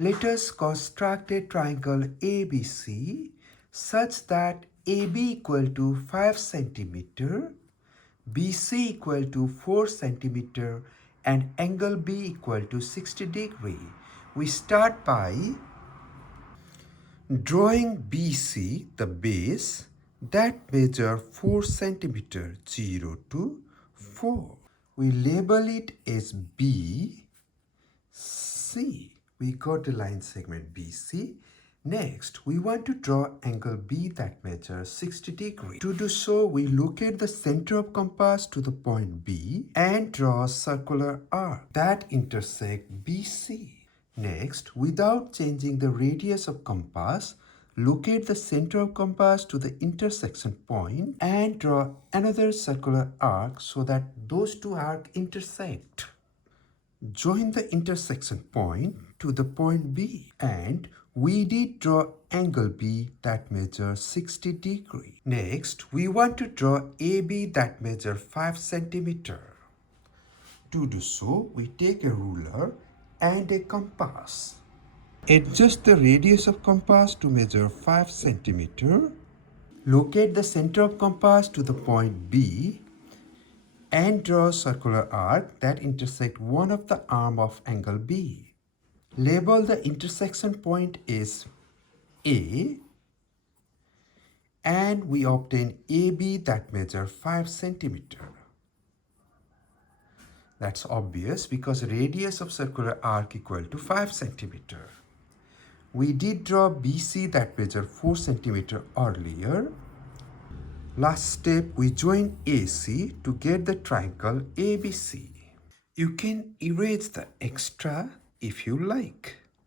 Let us construct a triangle ABC such that AB equal to 5 centimeter, BC equal to 4 centimeter and angle B equal to 60 degree. We start by drawing BC, the base, that measure 4 centimeter, 0 to 4. We label it as BC. We got the line segment BC. Next, we want to draw angle B that measures 60 degree. To do so, we locate the center of compass to the point B and draw a circular arc that intersects BC. Next, without changing the radius of compass, locate the center of compass to the intersection point and draw another circular arc so that those two arcs intersect. Join the intersection point to the point B and we did draw angle B that measures 60 degree. Next, we want to draw AB that measures 5 centimeter. To do so, we take a ruler and a compass. Adjust the radius of compass to measure 5 centimeter. Locate the center of compass to the point B and draw a circular arc that intersects one of the arm of angle B. Label the intersection point as A and we obtain AB that measures 5 centimeter. That's obvious because radius of circular arc equal to 5 centimeter. We did draw BC that measures 4 centimeter earlier. Last step, we join AC to get the triangle ABC. You can erase the extra if you like.